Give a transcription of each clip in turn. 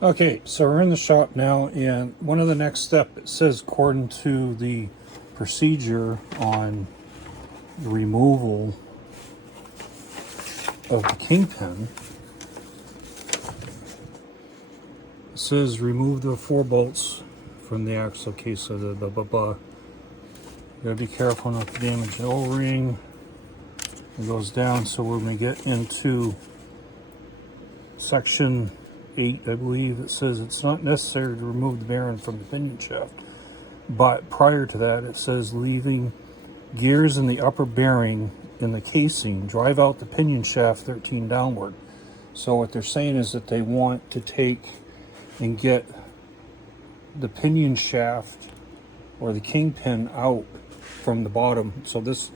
Okay, so we're in the shop now, and one of the next steps, it says according to the procedure on the removal of the Kingpin, it says remove the 4 bolts from the axle case, so the blah blah blah. You gotta be careful not to damage the O-ring. It goes down, so when we get into section 8, I believe, it says it's not necessary to remove the bearing from the pinion shaft. But prior to that, it says leaving gears in the upper bearing in the casing, drive out the pinion shaft 13 downward. So what they're saying is that they want to take and get the pinion shaft or the Kingpin out from the bottom. So this,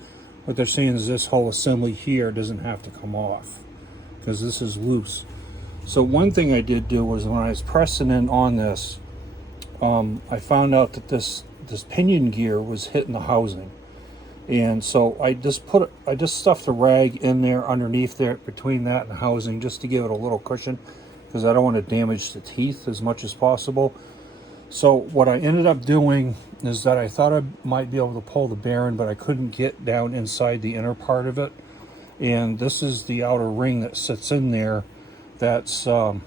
what they're saying is this whole assembly here doesn't have to come off because this is loose. So one thing I did do was when I was pressing in on this, I found out that this pinion gear was hitting the housing, and so I just stuffed the rag in there underneath there between that and the housing just to give it a little cushion because I don't want to damage the teeth as much as possible. So what I ended up doing is that I thought I might be able to pull the bearing, but I couldn't get down inside the inner part of it, and this is the outer ring that sits in there. That's part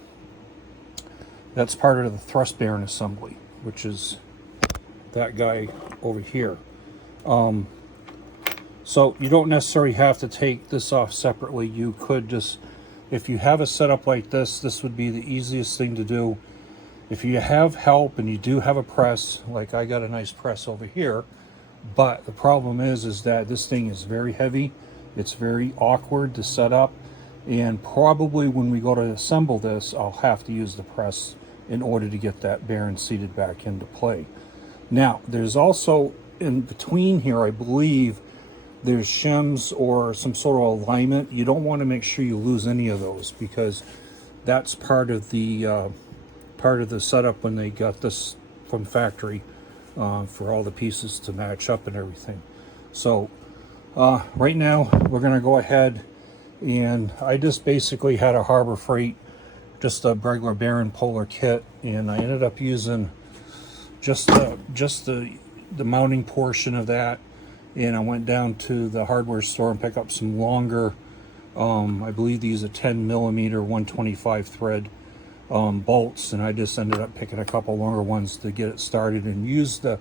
of the thrust bearing assembly, which is that guy over here. So you don't necessarily have to take this off separately. You could just, if you have a setup like this, this would be the easiest thing to do. If you have help and you do have a press, like I got a nice press over here, but the problem is that this thing is very heavy. It's very awkward to set up. And probably when we go to assemble this, I'll have to use the press in order to get that bearing seated back into play. Now, there's also in between here, I believe, there's shims or some sort of alignment. You don't want to make sure you lose any of those because that's part of the setup when they got this from factory for all the pieces to match up and everything. So right now, we're going to go ahead. And I just basically had a Harbor Freight, just a regular bearing puller kit, and I ended up using just the mounting portion of that. And I went down to the hardware store and picked up some longer, I believe these are 10 millimeter 125 thread bolts, and I just ended up picking a couple longer ones to get it started and use the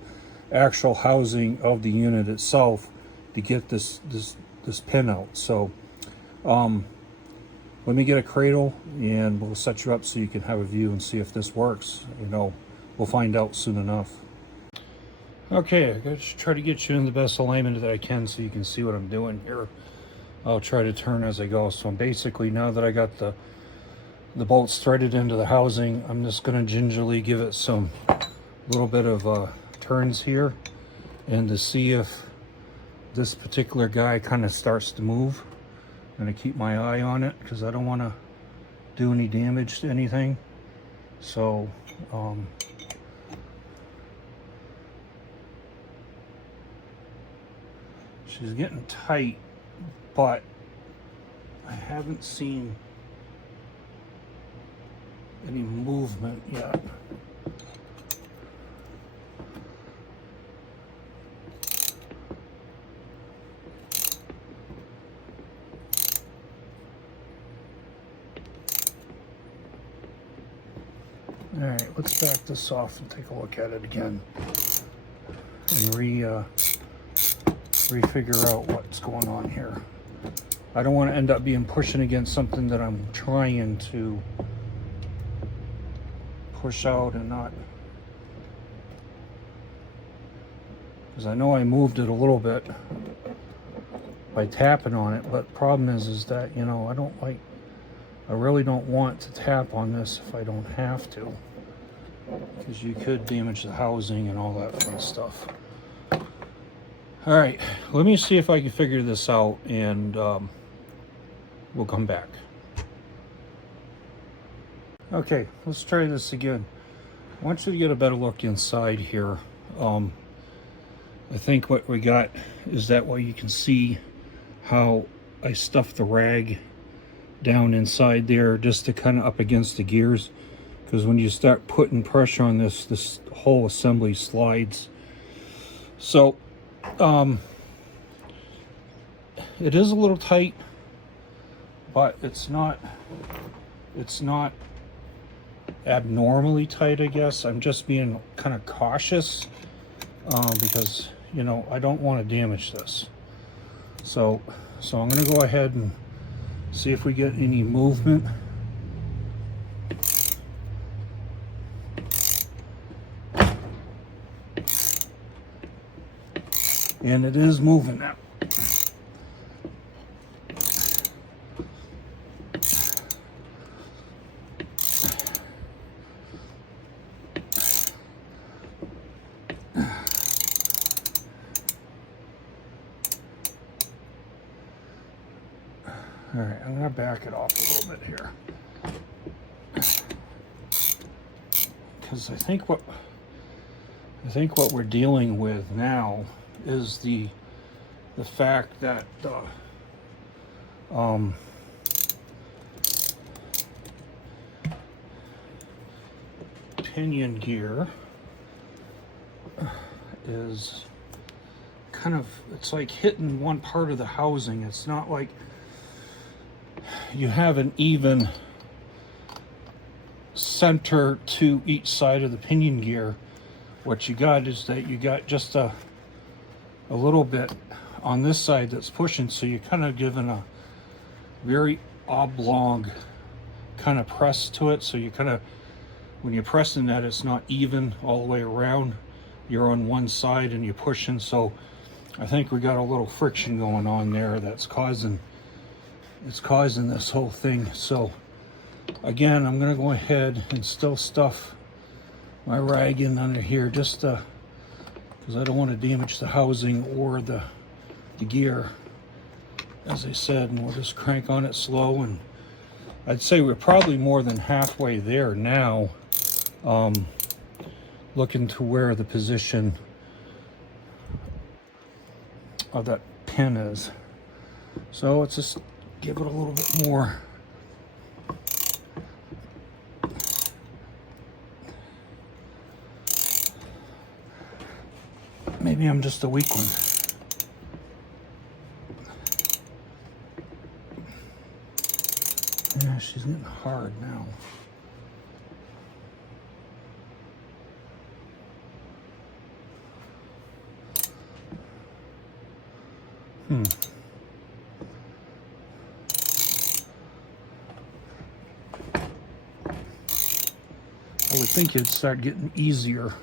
actual housing of the unit itself to get this pin out. So let me get a cradle and we'll set you up so you can have a view and see if this works. You know, we'll find out soon enough. Okay, I gotta try to get you in the best alignment that I can so you can see what I'm doing here. I'll try to turn as I go. So basically, now that I got the bolts threaded into the housing, I'm just gonna gingerly give it some little bit of turns here and to see if this particular guy kind of starts to move. I'm going to keep my eye on it because I don't want to do any damage to anything. So she's getting tight, but I haven't seen any movement yet. All right, let's back this off and take a look at it again and refigure out what's going on here. I don't want to end up being pushing against something that I'm trying to push out and not, because I know I moved it a little bit by tapping on it, but the problem is that, you know, I really don't want to tap on this if I don't have to, because you could damage the housing and all that fun stuff. All right, let me see if I can figure this out, and we'll come back. Okay, let's try this again. I want you to get a better look inside here. I think what we got is that way you can see how I stuffed the rag down inside there just to kind of up against the gears, because when you start putting pressure on this, this whole assembly slides. So it is a little tight, but it's not abnormally tight, I guess. I'm just being kind of cautious because, you know, I don't want to damage this. So I'm going to go ahead and see if we get any movement. And it is moving now. All right, I'm gonna back it off a little bit here, because I think what we're dealing with now is the fact that pinion gear is kind of, it's like hitting one part of the housing. It's not like you have an even center to each side of the pinion gear. What you got is that you got just a little bit on this side that's pushing, so you're kind of giving a very oblong kind of press to it. So you kind of, when you're pressing that, it's not even all the way around. You're on one side and you're pushing. So I think we got a little friction going on there that's causing this whole thing. So again, I'm gonna go ahead and still stuff my rag in under here, just because I don't want to damage the housing or the gear, as I said. And we'll just crank on it slow, and I'd say we're probably more than halfway there now, looking to where the position of that pin is. So let's just give it a little bit more. Maybe I'm just a weak one. Yeah, she's getting hard now. I would think it'd start getting easier.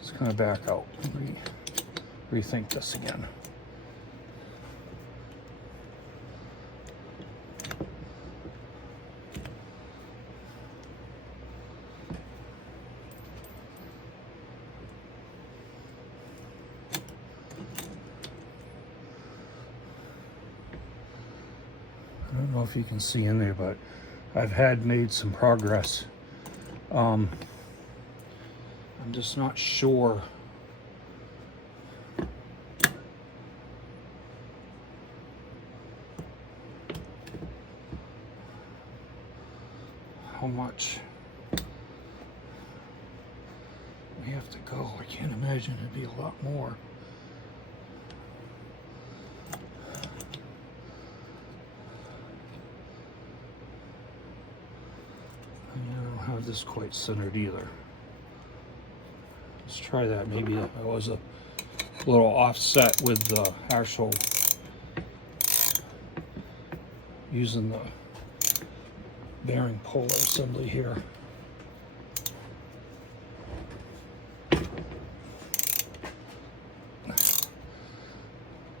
Just kind of back out, rethink this again. I don't know if you can see in there, but I've made some progress. I'm just not sure how much we have to go. I can't imagine it'd be a lot more. I don't have this quite centered either. Let's try that. Maybe I was a little offset with the actual using the bearing puller assembly here.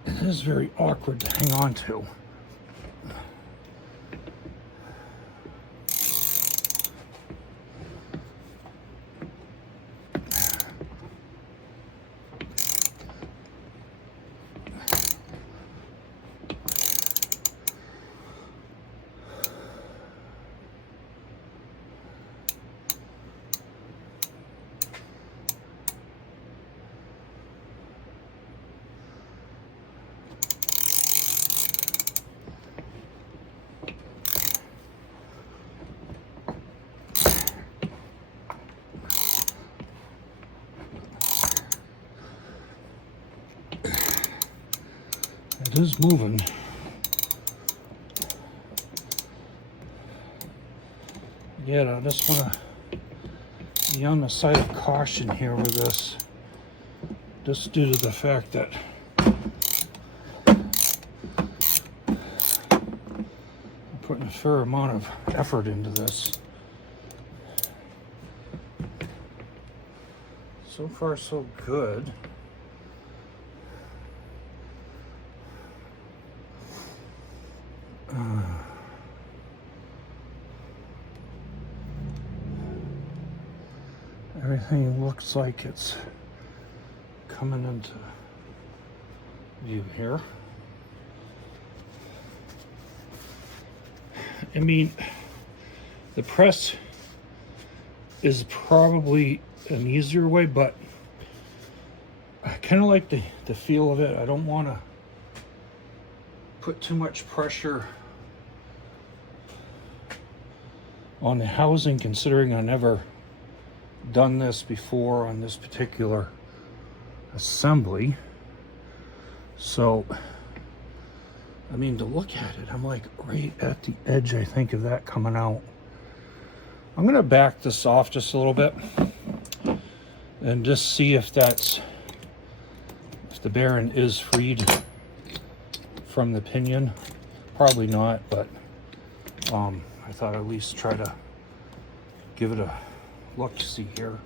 It is very awkward to hang on to. It is moving. Yet I just want to be on the side of caution here with this, just due to the fact that I'm putting a fair amount of effort into this. So far, so good. Everything looks like it's coming into view here. I mean, the press is probably an easier way, but I kind of like the feel of it. I don't want to put too much pressure on the housing, considering I never done this before on this particular assembly. So, I mean, to look at it, I'm like right at the edge, I think, of that coming out. I'm gonna back this off just a little bit and just see if that's, if the bearing is freed from the pinion. Probably not, but I thought I'd at least try to give it a look to see here.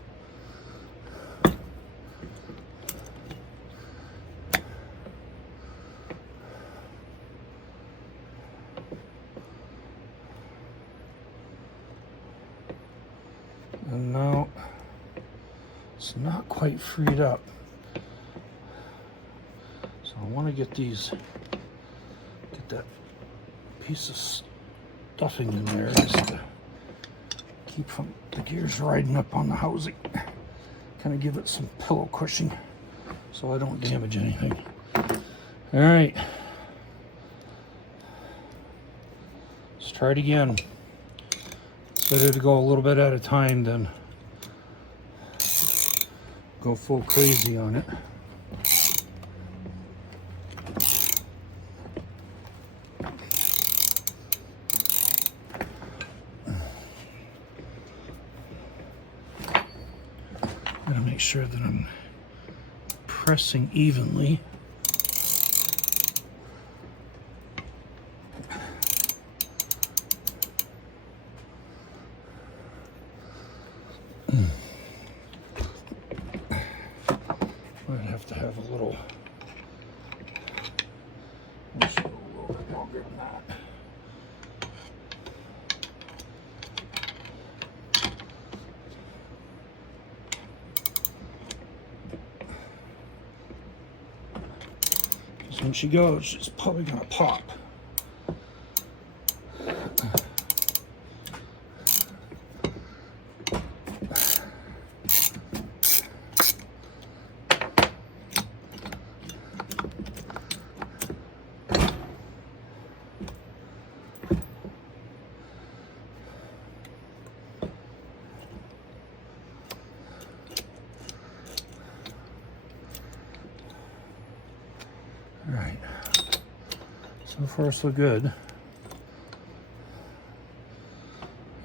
And now it's not quite freed up. So I want to get that piece of stuffing in there just to keep from the gears riding up on the housing. Kind of give it some pillow cushioning so I don't damage anything. All right, let's try it again. It's better to go a little bit at a time than go full crazy on it. Gotta make sure that I'm pressing evenly. Might have to have a little, a little bit longer than that. Because when she goes, she's probably gonna pop. All right, so far so good.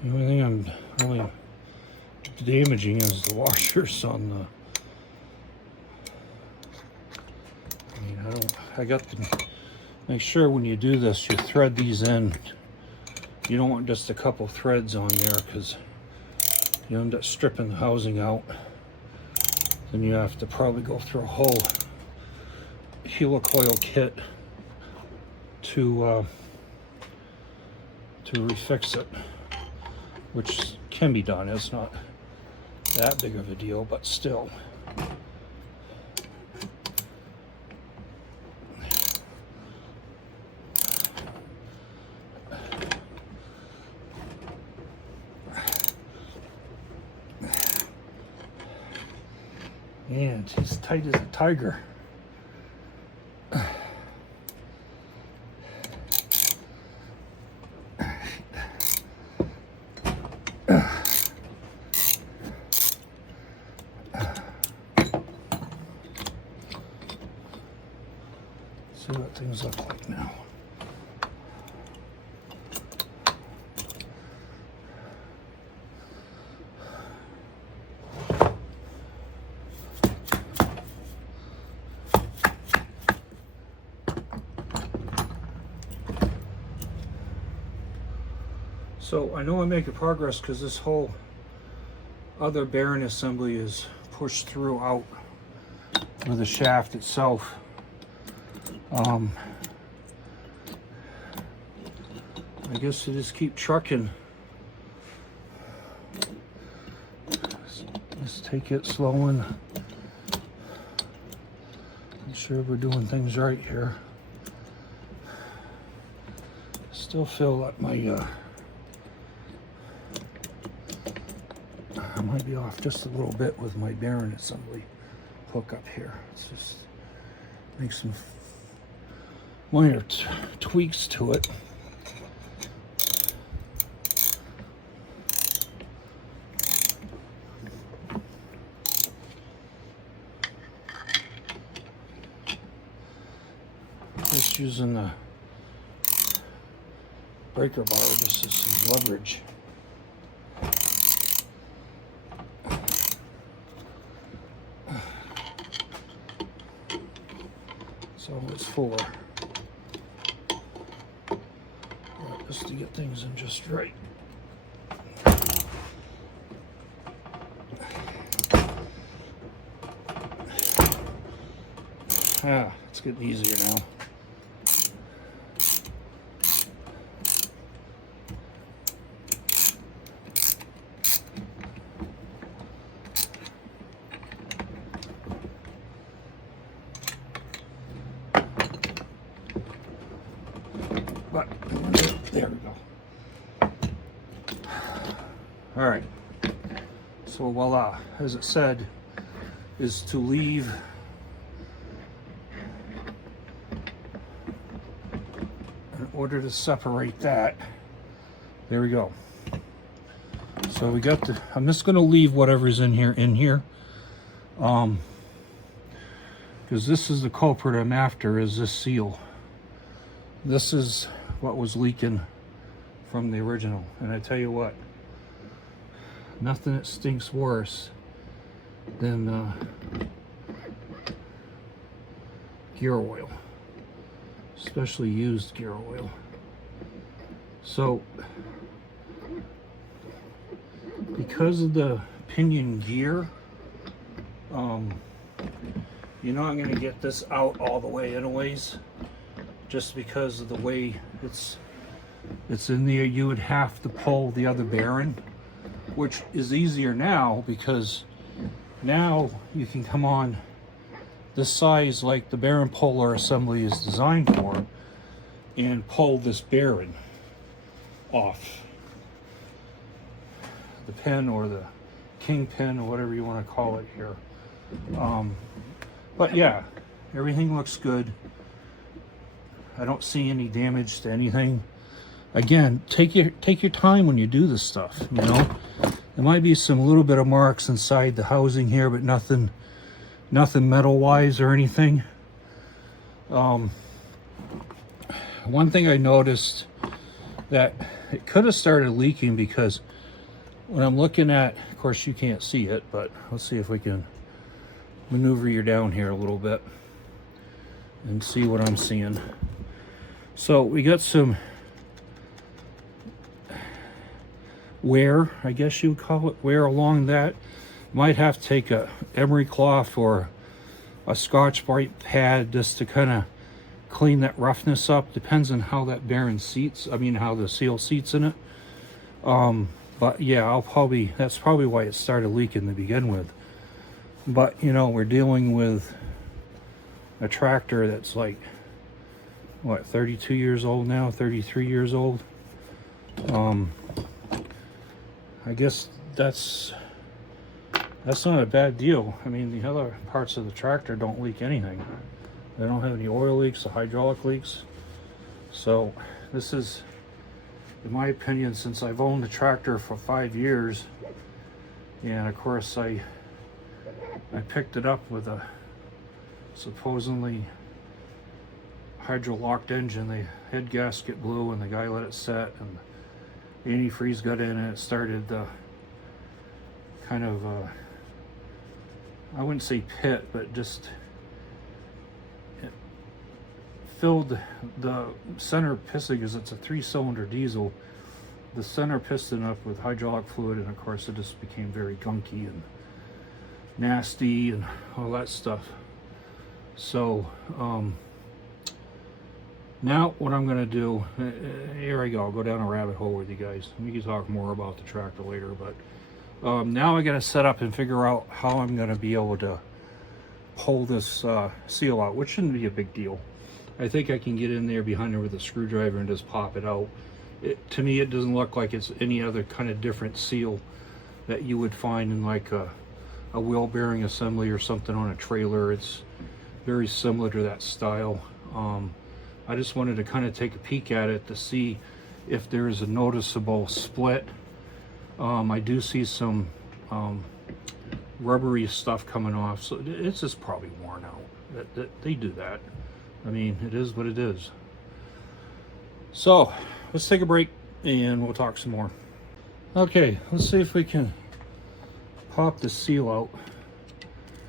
The only thing I'm really damaging is the washers on the, I got to make sure when you do this, you thread these in. You don't want just a couple threads on there because you end up stripping the housing out. Then you have to probably go through a whole helicoil kit to refix it, which can be done. It's not that big of a deal, but still. And he's tight as a tiger. See what things look like now. So I know I'm making progress because this whole other bearing assembly is pushed through out with the shaft itself. I guess you just keep trucking. Let's take it slow and make sure we're doing things right here. Still feel like my I might be off just a little bit with my bearing assembly hook up here. Let's just make some minor tweaks to it. Just using the breaker bar just as some leverage. So it's for just to get things in just right. It's getting easier now. But there we go. All right. So voila, as it said, is to leave in order to separate that. There we go. So we got the, I'm just going to leave whatever's in here, because this is the culprit I'm after, is this seal. This is what was leaking from the original, and I tell you what, nothing that stinks worse than gear oil, especially used gear oil. So because of the pinion gear, you're not going to get this out all the way anyways, just because of the way it's in there. You would have to pull the other bearing, which is easier now because now you can come on this size like the bearing puller assembly is designed for and pull this bearing off the pin, or the Kingpin, or whatever you want to call it here. But yeah, everything looks good. I don't see any damage to anything. Again, take your time when you do this stuff, you know. There might be some little bit of marks inside the housing here, but nothing metal wise or anything. One thing I noticed, that it could have started leaking, because when I'm looking at, of course you can't see it, but let's see if we can maneuver you down here a little bit and see what I'm seeing. So we got some wear, I guess you would call it, wear along that. Might have to take a emery cloth or a Scotch-Brite pad just to kind of clean that roughness up. Depends on how that bearing seats, how the seal seats in it. But yeah, that's probably why it started leaking to begin with. But you know, we're dealing with a tractor that's like, what, 32 years old now, 33 years old. I guess that's not a bad deal. I mean, the other parts of the tractor don't leak anything. They don't have any oil leaks or hydraulic leaks. So this is, in my opinion, since I've owned the tractor for 5 years, and of course I picked it up with a supposedly hydro-locked engine. The head gasket blew and the guy let it set, and the antifreeze got in and it started kind of, I wouldn't say pit, but just it filled the center piston, because it's a 3-cylinder diesel, the center piston up with hydraulic fluid, and of course it just became very gunky and nasty and all that stuff. So now what I'm going to do, here I go, I'll go down a rabbit hole with you guys. We can talk more about the tractor later, but now I got to set up and figure out how I'm going to be able to pull this seal out, which shouldn't be a big deal. I think I can get in there behind it with a screwdriver and just pop it out. To me, it doesn't look like it's any other kind of different seal that you would find in like a wheel bearing assembly or something on a trailer. It's very similar to that style. I just wanted to kind of take a peek at it to see if there's a noticeable split. I do see some rubbery stuff coming off, so it's just probably worn out. They do that. I mean, it is what it is. So let's take a break and we'll talk some more. Okay, let's see if we can pop the seal out.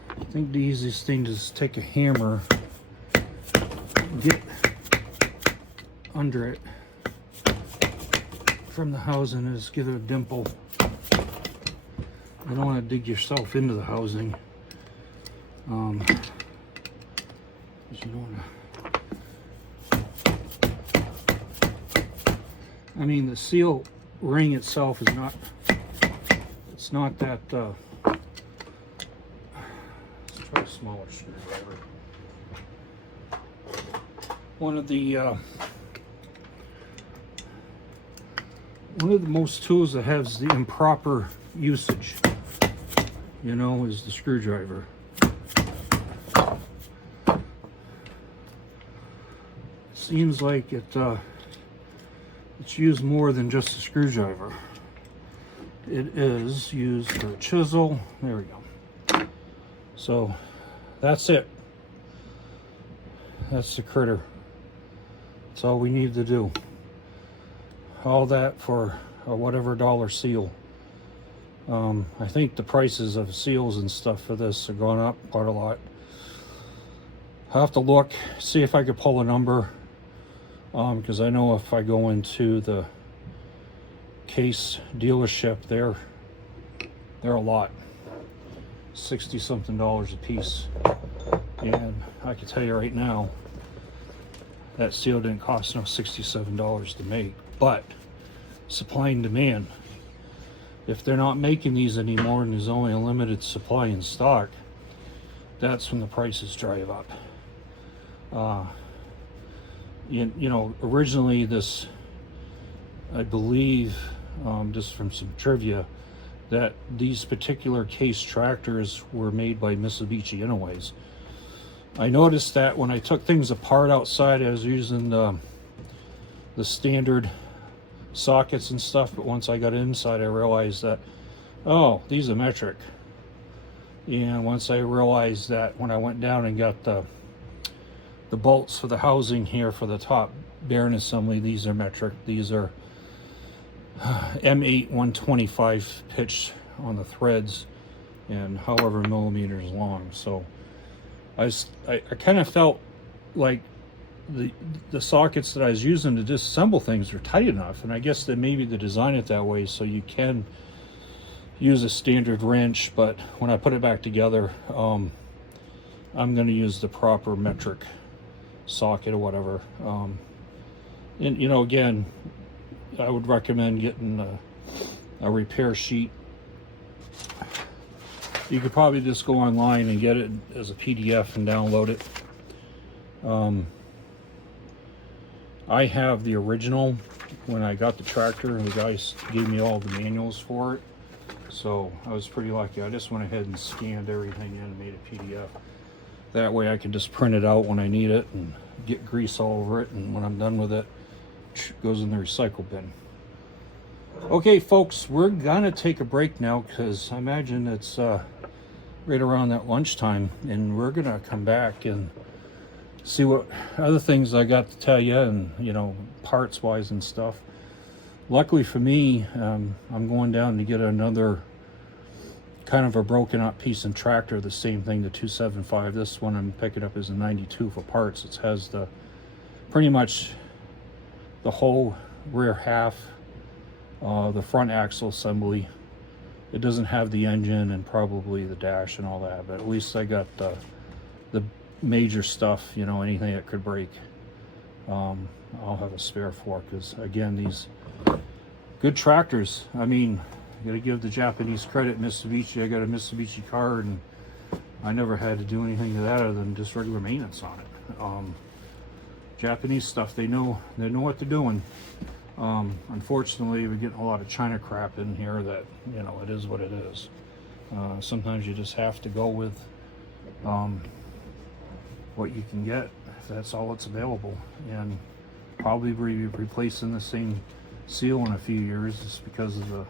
I think the easiest thing is to take a hammer, get under it from the housing, and just give it a dimple. You don't want to dig yourself into the housing. You don't want to. I mean, the seal ring itself is not. It's not that. Let's try a smaller screwdriver. One of the most tools that has the improper usage, you know, is the screwdriver. Seems like it's used more than just a screwdriver. It is used for a chisel. There we go. So that's it. That's the critter. That's all we need to do. All that for a whatever dollar seal. I think the prices of seals and stuff for this have gone up quite a lot. I'll have to look, see if I could pull a number, because I know if I go into the case dealership, they're a lot, $60 something a piece, and I can tell you right now that seal didn't cost no $67 to make. But supply and demand, if they're not making these anymore and there's only a limited supply in stock, that's when the prices drive up. You know, originally this, I believe, just from some trivia, that these particular case tractors were made by Mitsubishi anyways. I noticed that when I took things apart outside, I was using the standard sockets and stuff, but once I got inside, I realized that, oh, these are metric. And once I realized that, when I went down and got the bolts for the housing here for the top bearing assembly, these are metric. These are M8 125 pitch on the threads and however millimeters long. So I kind of felt like the sockets that I was using to disassemble things are tight enough, and I guess that maybe they design it that way so you can use a standard wrench, but when I put it back together, I'm going to use the proper metric socket or whatever. And you know, again, I would recommend getting a repair sheet. You could probably just go online and get it as a PDF and download it. I have the original when I got the tractor, and the guys gave me all the manuals for it. So I was pretty lucky. I just went ahead and scanned everything in and made a PDF. That way I can just print it out when I need it and get grease all over it, and when I'm done with it, it goes in the recycle bin. Okay, folks, we're gonna take a break now because I imagine it's right around that lunchtime, and we're gonna come back and see what other things I got to tell you, and you know, parts wise and stuff. Luckily for me, I'm going down to get another kind of a broken up piece and tractor, the same thing, the 275. This one I'm picking up is a 92 for parts. It has the pretty much the whole rear half, the front axle assembly. It doesn't have the engine and probably the dash and all that, but at least I got the major stuff, you know, anything that could break. I'll have a spare for, because again, these good tractors, I mean, you gotta give the Japanese credit. Mitsubishi, I got a Mitsubishi card and I never had to do anything to that other than just regular maintenance on it. Japanese stuff, they know what they're doing. Unfortunately, we're getting a lot of China crap in here that, you know, it is what it is. Sometimes you just have to go with what you can get, if that's all that's available, and probably be replacing the same seal in a few years just because of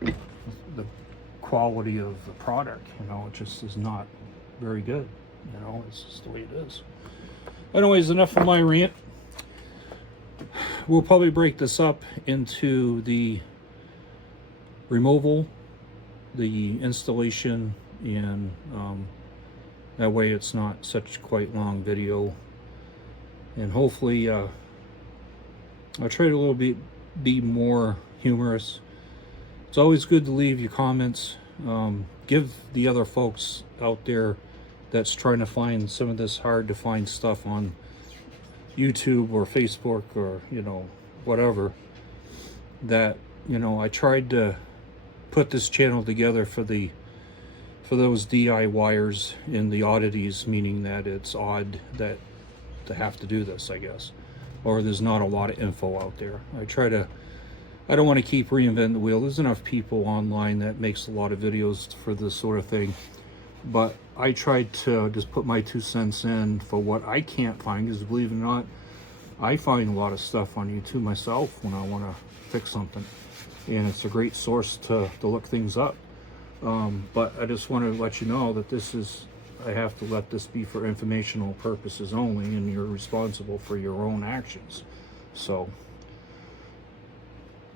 the quality of the product. You know, it just is not very good. You know, it's just the way it is. Anyways, enough of my rant. We'll probably break this up into the removal, the installation, and that way it's not such quite long video. And hopefully I'll try to a little bit be more humorous. It's always good to leave your comments. Give the other folks out there that's trying to find some of this hard to find stuff on YouTube or Facebook or, you know, whatever, that, you know, I tried to put this channel together for those DIYers in the oddities, meaning that it's odd that to have to do this, I guess, or there's not a lot of info out there. I don't want to keep reinventing the wheel. There's enough people online that makes a lot of videos for this sort of thing, but I tried to just put my 2 cents in for what I can't find, because believe it or not, I find a lot of stuff on YouTube myself when I want to fix something, and it's a great source to look things up. But I just want to let you know that I have to let this be for informational purposes only, and you're responsible for your own actions. So,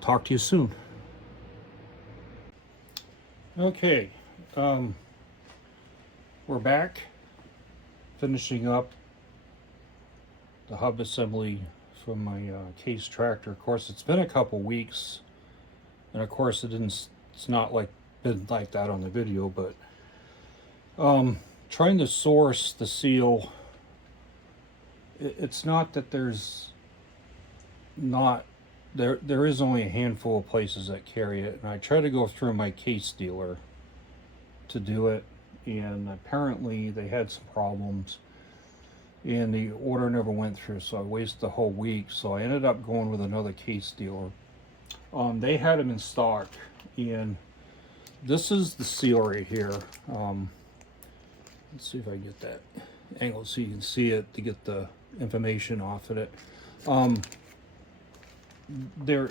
talk to you soon. Okay, we're back, finishing up the hub assembly from my case tractor. Of course, it's been a couple weeks, and of course it's not been like that on the video, but trying to source the seal, it's not that there is only a handful of places that carry it, and I try to go through my case dealer to do it, and apparently they had some problems and the order never went through, so I wasted the whole week. So I ended up going with another case dealer. They had them in stock, and this is the seal right here. Let's see if I can get that angle so you can see it to get the information off of it. They're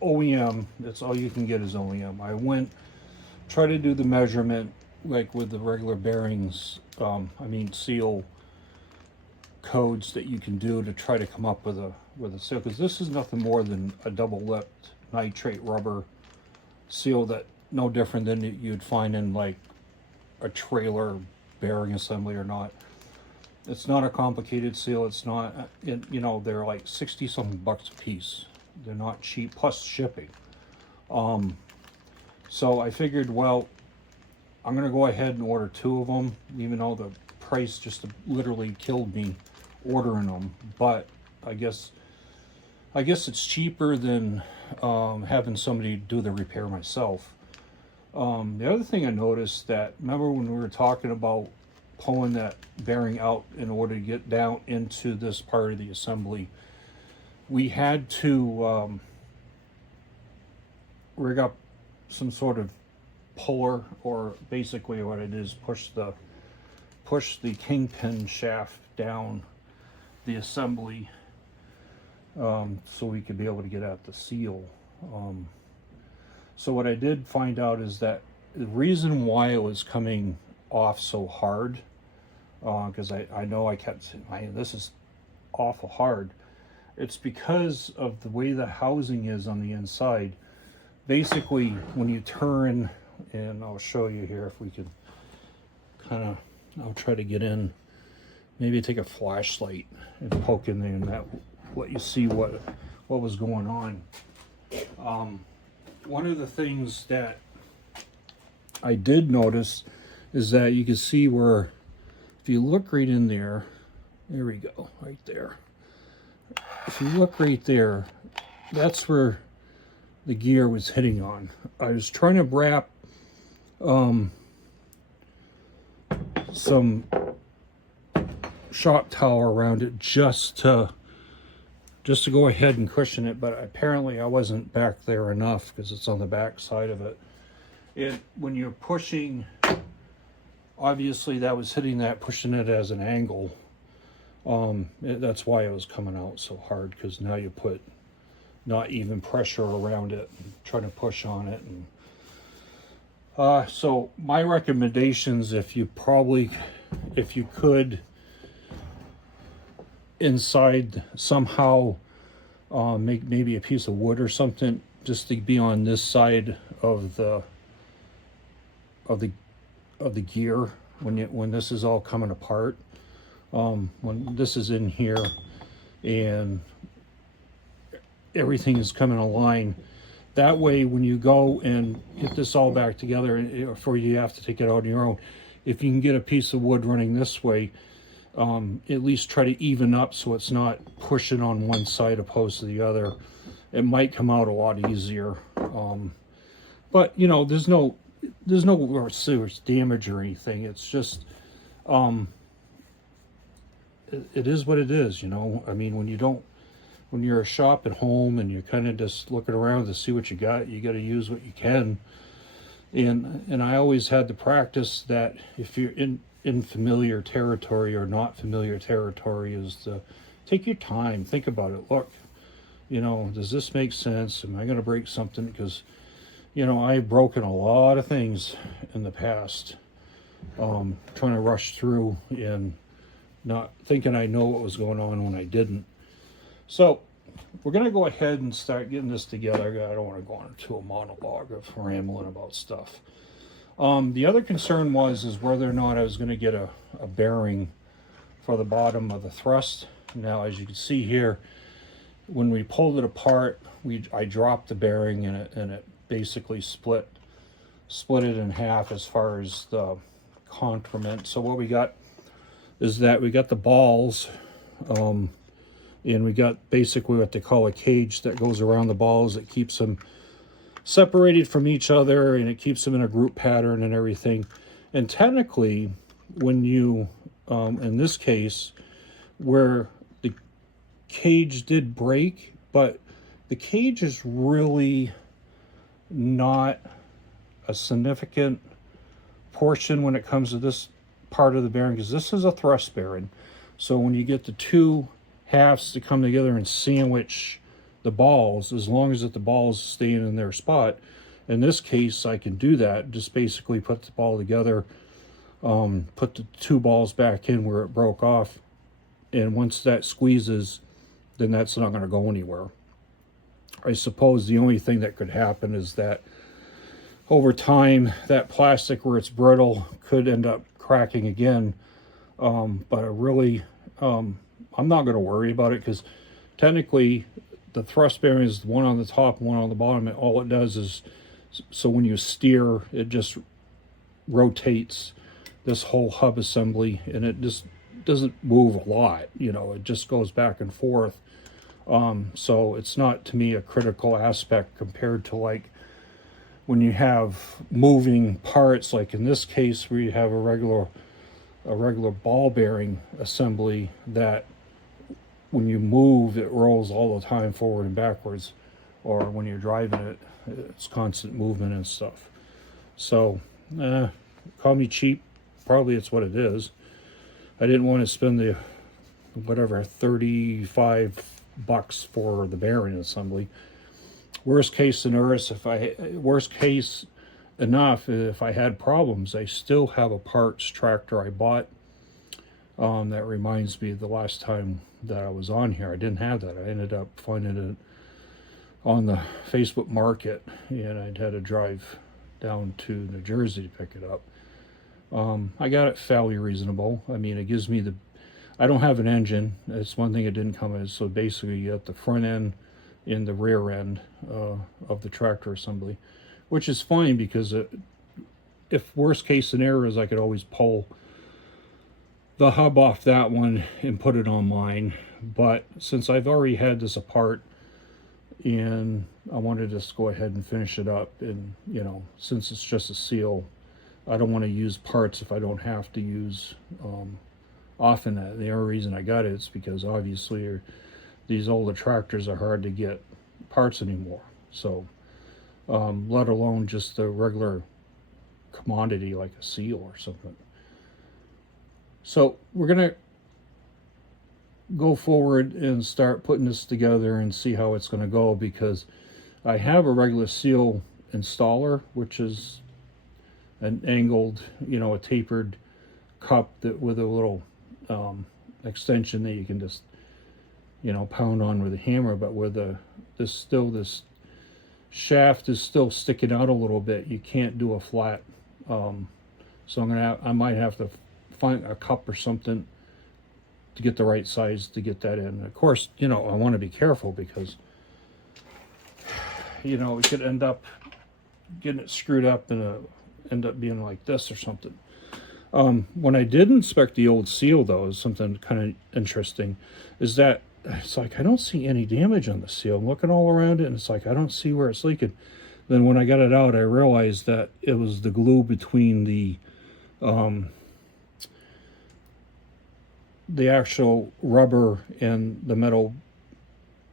OEM. That's all you can get is OEM. I tried to do the measurement like with the regular bearings, seal codes that you can do to try to come up with a seal, because this is nothing more than a double-lipped nitrate rubber seal, that no different than you'd find in like a trailer bearing assembly or not. It's not a complicated seal. It's not, you know, they're like 60 something bucks a piece. They're not cheap, plus shipping. So I figured, well, I'm gonna go ahead and order 2 of them, even though the price just literally killed me ordering them. But I guess it's cheaper than having somebody do the repair myself. The other thing I noticed, that remember when we were talking about pulling that bearing out in order to get down into this part of the assembly, we had to rig up some sort of puller, or basically what it is, push the Kingpin shaft down the assembly, so we could be able to get at the seal. So what I did find out is that the reason why it was coming off so hard because I know I kept saying, this is awful hard. It's because of the way the housing is on the inside. Basically, when you turn, and I'll show you here if we can kind of, I'll try to get in, maybe take a flashlight and poke in there, and that let you see what was going on. One of the things that I did notice is that you can see where, if you look right in there, there we go, right there. If you look right there, that's where the gear was hitting on. I was trying to wrap some shop towel around it just to go ahead and cushion it, but apparently I wasn't back there enough because it's on the back side of it. When you're pushing, obviously that was hitting that, pushing it as an angle. That's why it was coming out so hard, because now you put not even pressure around it and trying to push on it. And so my recommendations, if you could inside somehow make maybe a piece of wood or something just to be on this side of the gear when this is all coming apart, when this is in here and everything is coming aligned. That way, when you go and get this all back together, before you have to take it out on your own, if you can get a piece of wood running this way, at least try to even up so it's not pushing on one side opposed to the other. It might come out a lot easier. But you know, there's no serious damage or anything. It's just it is what it is, you know. I mean, when you're a shop at home and you're kind of just looking around to see what you got to use what you can. And I always had the practice that if you're in familiar territory or not familiar territory, is to take your time, think about it. Look, you know, does this make sense? Am I going to break something? Because, you know, I've broken a lot of things in the past, trying to rush through and not thinking I know what was going on when I didn't. So we're going to go ahead and start getting this together. I don't want to go into a monologue of rambling about stuff. The other concern is whether or not I was going to get a bearing for the bottom of the thrust. Now, as you can see here, when we pulled it apart, I dropped the bearing and it basically split it in half as far as the complement. So what we got is that we got the balls, and we got basically what they call a cage that goes around the balls that keeps them separated from each other, and it keeps them in a group pattern and everything. And technically, when you, in this case, where the cage did break, but the cage is really not a significant portion when it comes to this part of the bearing, because this is a thrust bearing. So when you get the two halves to come together and sandwich the balls, as long as the balls staying in their spot, in this case I can do that. Just basically put the ball together, put the two balls back in where it broke off, and once that squeezes, then that's not going to go anywhere. I suppose the only thing that could happen is that over time that plastic, where it's brittle, could end up cracking again, but I really I'm not going to worry about it, because technically the thrust bearing is one on the top, one on the bottom, and all it does is, so when you steer, it just rotates this whole hub assembly, and it just doesn't move a lot, you know, it just goes back and forth. So it's not, to me, a critical aspect compared to like when you have moving parts, like in this case where you have a regular ball bearing assembly that when you move, it rolls all the time forward and backwards, or when you're driving it, it's constant movement and stuff. So, call me cheap. Probably it's what it is. I didn't want to spend the, whatever, $35 for the bearing assembly. Worst case enough, if I had problems, I still have a parts tractor I bought That reminds me of the last time that I was on here. I didn't have that. I ended up finding it on the Facebook Market, and I'd had to drive down to New Jersey to pick it up. I got it fairly reasonable. I mean, it gives me the... I don't have an engine. It's one thing it didn't come in. So basically, you got the front end and the rear end of the tractor assembly, which is fine because if worst case scenario is I could always pull the hub off that one and put it on mine. But since I've already had this apart and I wanted to just go ahead and finish it up, and you know, since it's just a seal, I don't want to use parts if I don't have to use often. The only reason I got it is because obviously these older tractors are hard to get parts anymore. So let alone just a regular commodity like a seal or something. So we're gonna go forward and start putting this together and see how it's going to go, because I have a regular seal installer, which is an angled, you know, a tapered cup that with a little extension that you can just, you know, pound on with a hammer. But where this shaft is still sticking out a little bit, you can't do a flat. So I might have to find a cup or something to get the right size to get that in. And of course, you know, I want to be careful because, you know, we could end up getting it screwed up and end up being like this or something. When I did inspect the old seal, though, is something kind of interesting, is that it's like I don't see any damage on the seal. I'm looking all around it, and it's like I don't see where it's leaking. Then when I got it out, I realized that it was the glue between the actual rubber and the metal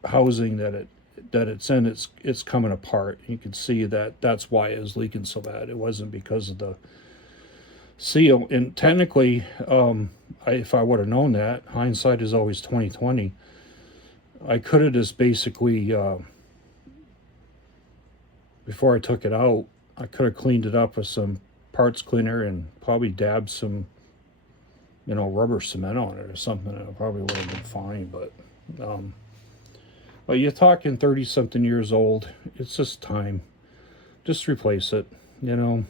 housing that it's in. It's coming apart. You can see that that's why it was leaking so bad. It wasn't because of the seal. And technically, if I would have known that, hindsight is always 20/20. I could have just basically, before I took it out, I could have cleaned it up with some parts cleaner and probably dabbed some, you know, rubber cement on it or something. It probably would have been fine. But you're talking 30-something years old. It's just time. Just replace it, you know.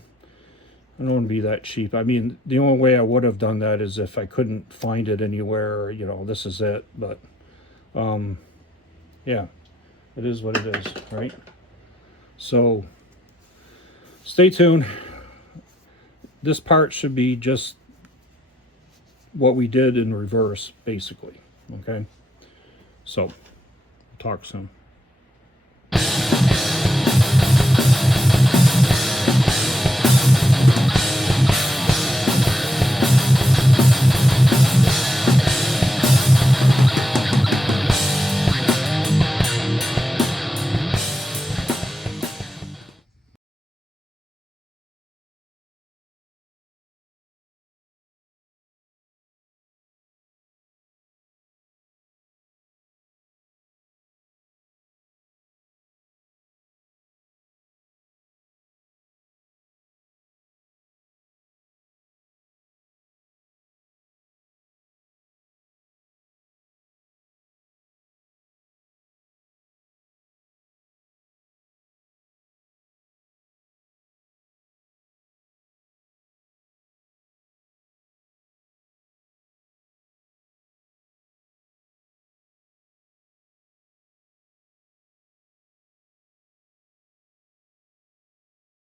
I don't want to be that cheap. I mean, the only way I would have done that is if I couldn't find it anywhere, or, you know, this is it. But, yeah, it is what it is, right? So, stay tuned. This part should be just what we did in reverse, basically, okay? So, talk soon.